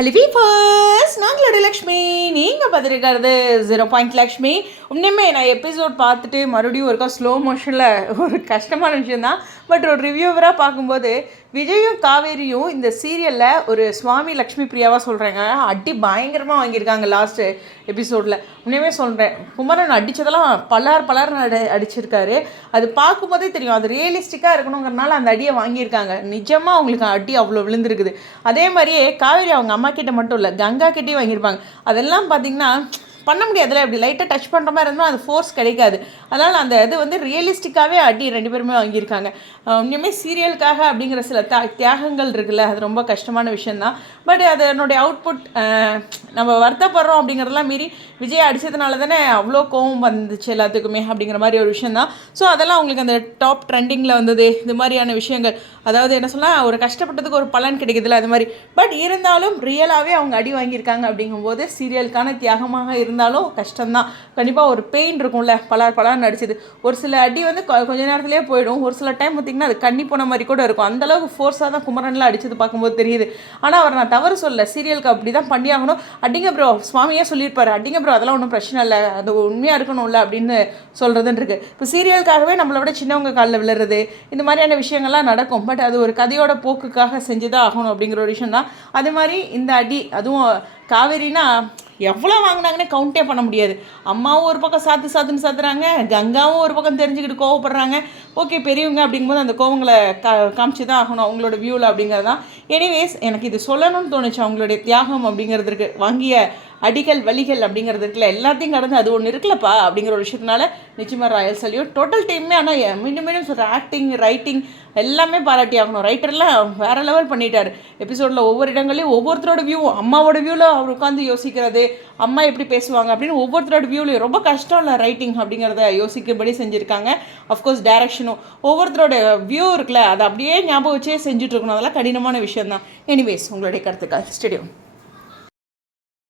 Hello வீஃபர்ஸ், நாங்களோட Lakshmi. நீங்கள் பார்த்துருக்கிறது 0 லக்ஷ்மி. உண்மையுமே நான் எபிசோட் பார்த்துட்டு மறுபடியும் ஒருக்கா ஸ்லோ மோஷனில் ஒரு கஷ்டமான விஷயந்தான். பட் ஒரு ரிவ்யூவராக பார்க்கும்போது விஜயும் காவேரியும் இந்த சீரியலில் ஒரு சுவாமி லக்ஷ்மி பிரியாவாக சொல்கிறேங்க, அடி பயங்கரமாக வாங்கியிருக்காங்க லாஸ்ட்டு எபிசோடில். உண்மையுமே சொல்கிறேன், குமரன் அடித்ததெல்லாம் பலர்னு அடிச்சிருக்காரு. அது பார்க்கும்போதே தெரியும், அது ரியலிஸ்டிக்காக இருக்கணுங்கிறனால அந்த அடியை வாங்கியிருக்காங்க. நிஜமாக அவங்களுக்கு அடி அவ்வளோ விழுந்துருக்குது. அதே மாதிரியே காவேரி அவங்க அம்மா கிட்ட மட்டும் இல்லை, கங்கா கிட்டேயும் வாங்கியிருப்பாங்க. அதெல்லாம் பார்த்திங்கன்னா பண்ண முடியாதுல்ல, இப்படி லைட்டாக டச் பண்ணுற மாதிரி இருந்தால் அது ஃபோர்ஸ் கிடைக்காது. அதனால் அந்த இது வந்து ரியலிஸ்டிக்காகவே அடி ரெண்டு பேருமே வாங்கியிருக்காங்க. உண்மையுமே சீரியலுக்காக அப்படிங்கிற சில தியாகங்கள் இருக்குல்ல, அது ரொம்ப கஷ்டமான விஷயந்தான். பட் அதனுடைய அவுட்புட் நம்ம வருத்தப்படுறோம் அப்படிங்கிறதெல்லாம் மீறி விஜய் அடித்ததுனால தானே அவ்வளோ கோவம் வந்துச்சு எல்லாத்துக்குமே அப்படிங்கிற மாதிரி ஒரு விஷயந்தான். ஸோ அதெல்லாம் அவங்களுக்கு அந்த டாப் ட்ரெண்டிங்கில் வந்தது, இது மாதிரியான விஷயங்கள். அதாவது என்ன சொன்னால், ஒரு கஷ்டப்பட்டதுக்கு ஒரு பலன் கிடைக்குதுல்ல, அது மாதிரி. பட் இருந்தாலும் ரியலாகவே அவங்க அடி வாங்கியிருக்காங்க அப்படிங்கும்போது சீரியலுக்கான தியாகமாக இருந்தாலும் கஷ்டம்தான். கண்டிப்பாக ஒரு பெயின் இருக்கும்ல, பலர்னு அடிச்சது. ஒரு சில அடி வந்து கொஞ்ச நேரத்துலேயே போயிடும். ஒரு சில டைம் பார்த்திங்கன்னா அது கண்ணி போன மாதிரி கூட இருக்கும். அந்தளவுக்கு ஃபோர்ஸாக தான் குமரன்லாம் அடிச்சது பார்க்கும்போது தெரியுது. ஆனால் அவர் நான் தவறு சொல்ல, சீரியலுக்கு அப்படி தான் பண்ணி ஆகணும். அடிங்க ப்ரோ, சுவாமியாக சொல்லியிருப்பாரு, அடிங்க ப்ரோ, அதெல்லாம் ஒன்றும் பிரச்சனை இல்லை, அது உண்மையாக இருக்கணும்ல அப்படின்னு சொல்கிறதுன்னு இருக்குது. இப்போ சீரியலுக்காகவே நம்மளை விட சின்னவங்க காலில் விழுறது, இந்த மாதிரியான விஷயங்கள்லாம் நடக்கும். பட் அது ஒரு கதையோட போக்குக்காக செஞ்சு தான் ஆகணும் அப்படிங்கிற ஒரு விஷயம் தான். அது மாதிரி இந்த அடி, அதுவும் காவேரினா எவ்வளோ வாங்கினாங்கன்னே கவுண்டே பண்ண முடியாது. அம்மாவும் ஒரு பக்கம் சாத்துன்னு சாத்துறாங்க, கங்காவும் ஒரு பக்கம் தெரிஞ்சுக்கிட்டு கோவப்படுறாங்க. ஓகே, பெரியவங்க அப்படிங்கும்போது அந்த கோவங்களை காமிச்சு தான் ஆகணும் அவங்களோட வியூவில் அப்படிங்கிறது தான். எனிவேஸ், எனக்கு இது சொல்லணும்னு தோணுச்சு. அவங்களுடைய தியாகம் அப்படிங்கிறதுக்கு வாங்கிய அடிகள் வலிகள் அப்படிங்கிறது இருக்குல்ல, எல்லாத்தையும் கடந்து அது ஒன்று இருக்குல்லப்பா அப்படிங்கிற ஒரு விஷயத்தினால நிச்சயமாக ராயல் சல்யூட் டோட்டல் டீமே. ஆனால் மீண்டும் சொல்கிற ஆக்டிங், ரைட்டிங் எல்லாமே பாராட்டி ஆகணும். ரைட்டர்லாம் வேறு லெவல் பண்ணிட்டார். எபிசோடில் ஒவ்வொரு இடங்களையும் ஒவ்வொருத்தரோட வியூவும், அம்மாவோட வியூவில் அவர் உட்காந்து யோசிக்கிறது, அம்மா எப்படி பேசுவாங்க அப்படின்னு ஒவ்வொருத்தரோட வியூலையும் ரொம்ப கஷ்டம் இல்லை ரைட்டிங் அப்படிங்கிறத யோசிக்கபடி செஞ்சுருக்காங்க. அஃப்கோர்ஸ் டைரக்ஷனும் ஒவ்வொருத்தரோட வியூ இருக்குல்ல, அதை அப்படியே ஞாபகம் வச்சே செஞ்சுட்டு இருக்கணும். அதெல்லாம் கடினமான விஷயம் தான். எனிவேஸ், உங்களுடைய கருத்துக்கள் ஸ்டேடியம்.